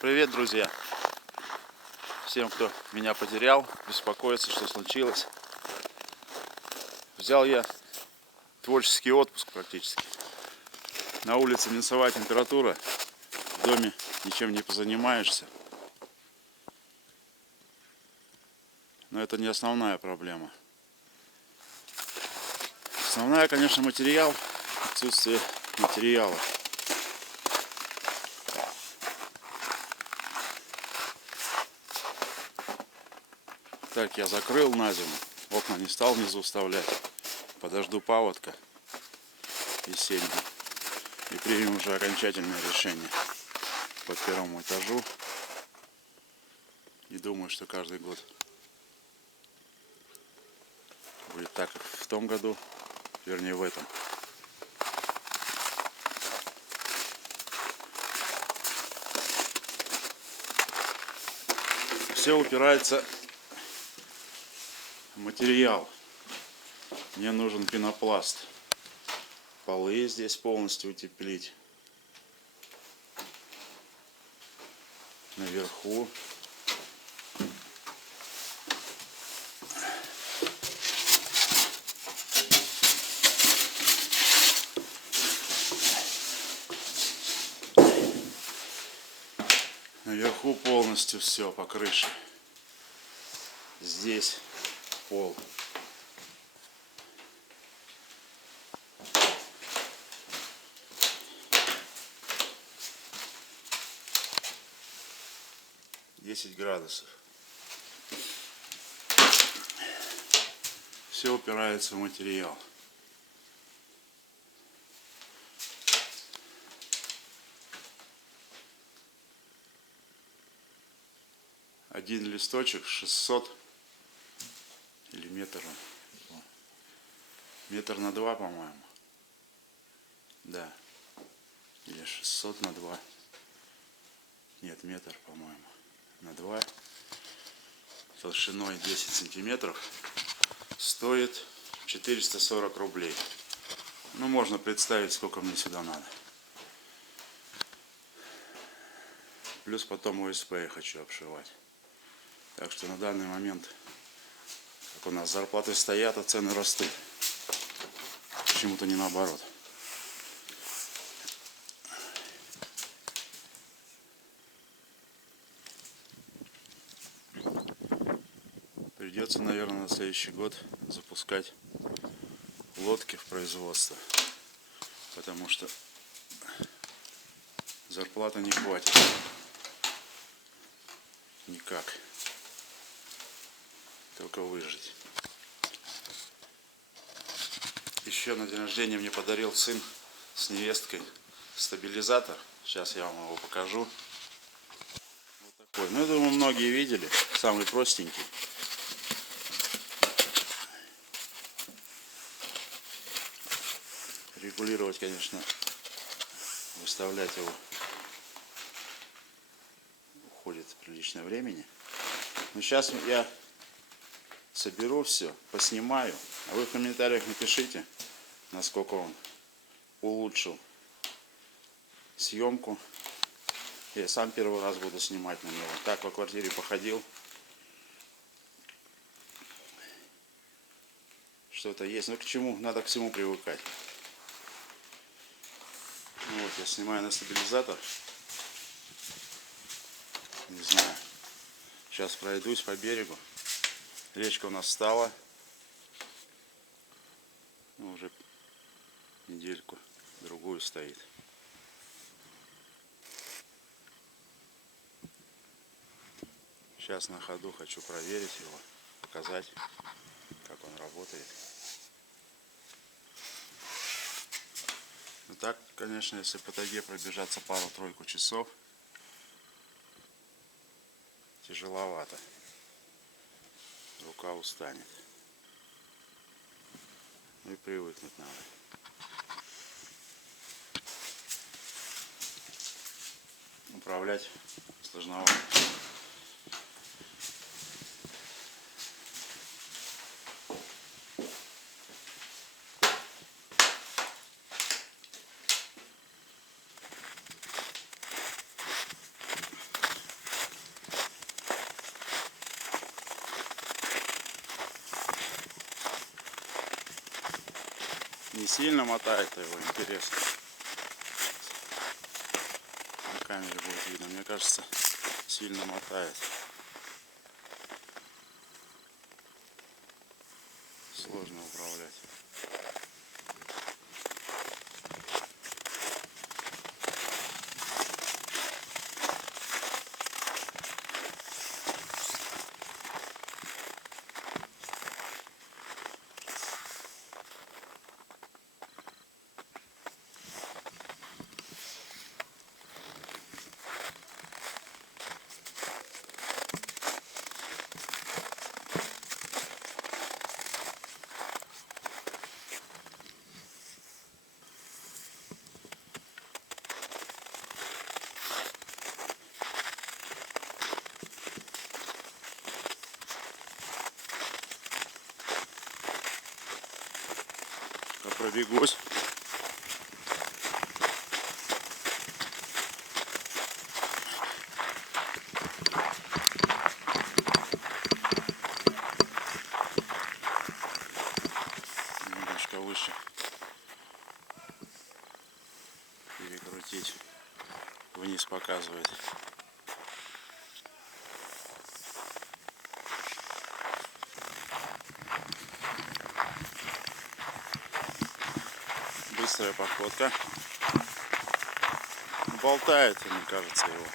Привет, друзья! Всем, кто меня потерял, беспокоится, что случилось. Взял я творческий отпуск практически. На улице минусовая температура, в доме ничем не позанимаешься. Но это не основная проблема. Основная, конечно, материал, отсутствие материала. Так, я закрыл на зиму, окна не стал внизу вставлять. Подожду паводка весеннего и примем уже окончательное решение по первому этажу. И думаю, что каждый год будет так, как в том году, вернее в этом. Все упирается в материал. Мне нужен пенопласт. Полы здесь полностью утеплить. Наверху. Наверху полностью все по крыше. Здесь пол. градусов. Все упирается в материал. Один листочек 600 или метр на 2, по-моему. Да. Или 600 на 2. Нет, метр, по-моему. На 2. Толщиной 10 сантиметров. Стоит 440 рублей. Ну, можно представить, сколько мне сюда надо. Плюс потом ОСП я хочу обшивать. Так что на данный момент, как у нас зарплаты стоят, а цены растут. Почему-то не наоборот. Придется, наверное, на следующий год запускать лодки в производство. Потому что зарплаты не хватит. Никак. Только выжить. Еще на день рождения мне подарил сын с невесткой стабилизатор. Сейчас я вам его покажу. Вот такой. Ну, я думаю, многие видели. Самый простенький. Регулировать, конечно, выставлять его уходит прилично времени. Но сейчас я соберу все, поснимаю. А вы в комментариях напишите, насколько он улучшил съемку. Я сам первый раз буду снимать на него. Так по квартире походил. Что-то есть. Но к чему? Надо к всему привыкать. Ну вот, я снимаю на стабилизатор. Не знаю. Сейчас пройдусь по берегу. Речка у нас встала. Ну, уже недельку другую стоит. Сейчас на ходу хочу проверить его, показать, как он работает. Ну так, конечно, если по тайге пробежаться пару-тройку часов, тяжеловато. Рука устанет. Ну и привыкнуть надо. Управлять сложновато. Не сильно мотает его, интересно. На камере будет видно. Мне кажется, сильно мотает. Сложно управлять. Пробегусь. Немножко выше перекрутить. Вниз показывает. Быстрая походка. Болтает, мне кажется, его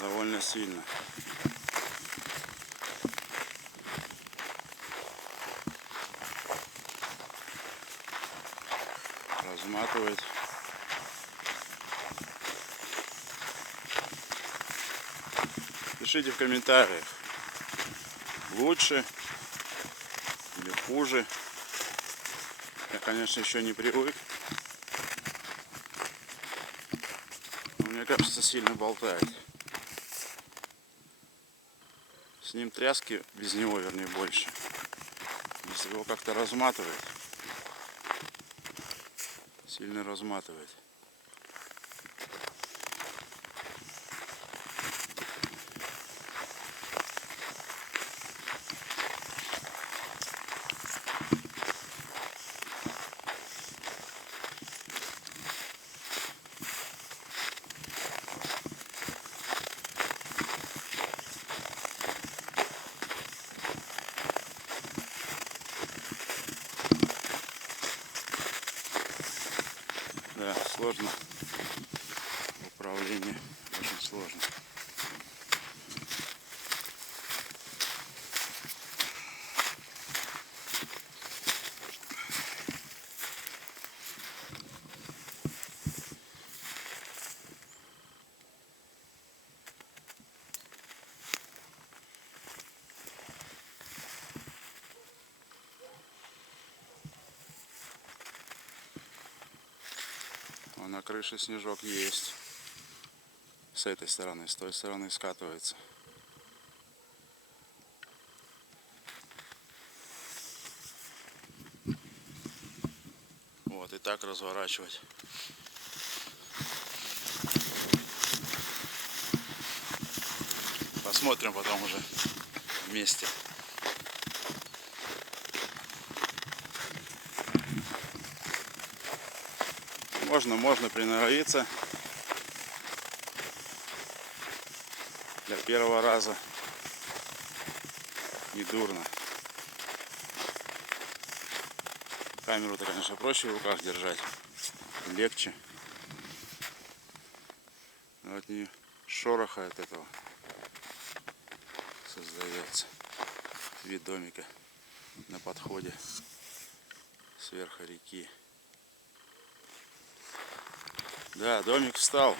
довольно сильно. Разматывает. Пишите в комментариях, лучше или хуже. Я, конечно, еще не привык. Но мне кажется, сильно болтает. С ним тряски, без него, вернее, больше. Если его как-то разматывает, сильно разматывает. Да, сложно. Управление очень сложно. На крыше снежок есть. С этой стороны, с той стороны скатывается. Вот, и так разворачивать. Посмотрим потом уже вместе. Можно приноровиться. Для первого раза недурно. Камеру-то, конечно, проще в руках держать. Легче. Но от нее шороха от этого создается. Вид домика на подходе сверху реки. Да, домик встал.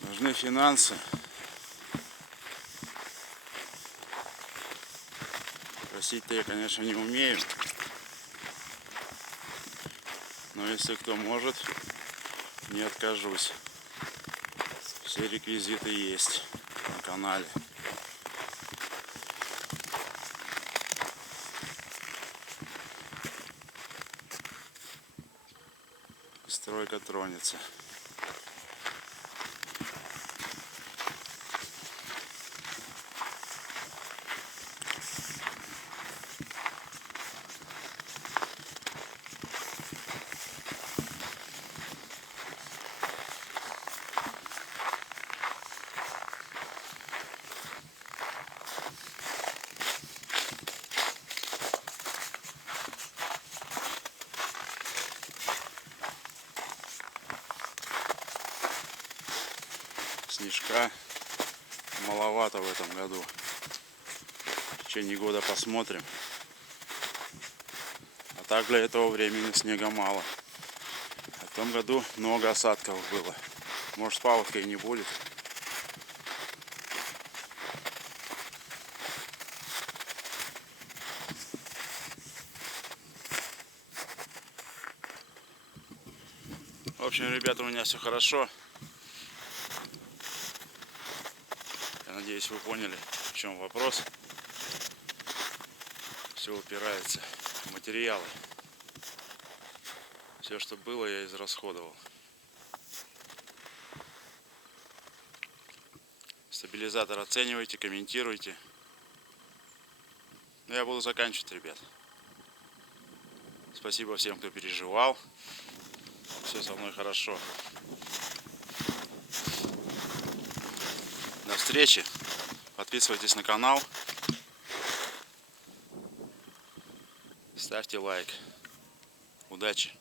Нужны финансы. Просить-то я, конечно, не умею. Но если кто может, не откажусь. Все реквизиты есть на канале. Стройка тронется. Снежка маловато в этом году. В течение года посмотрим. А так для этого времени снега мало. А в том году много осадков было. Может, паводка и не будет. В общем, ребята, у меня все хорошо. Я надеюсь, вы поняли, в чем вопрос. Все упирается в материалы. Все, что было, я израсходовал. Стабилизатор оценивайте, комментируйте. Но я буду заканчивать, ребят. Спасибо всем, кто переживал. Все со мной хорошо. До встречи. Подписывайтесь на канал. Ставьте лайк. Удачи!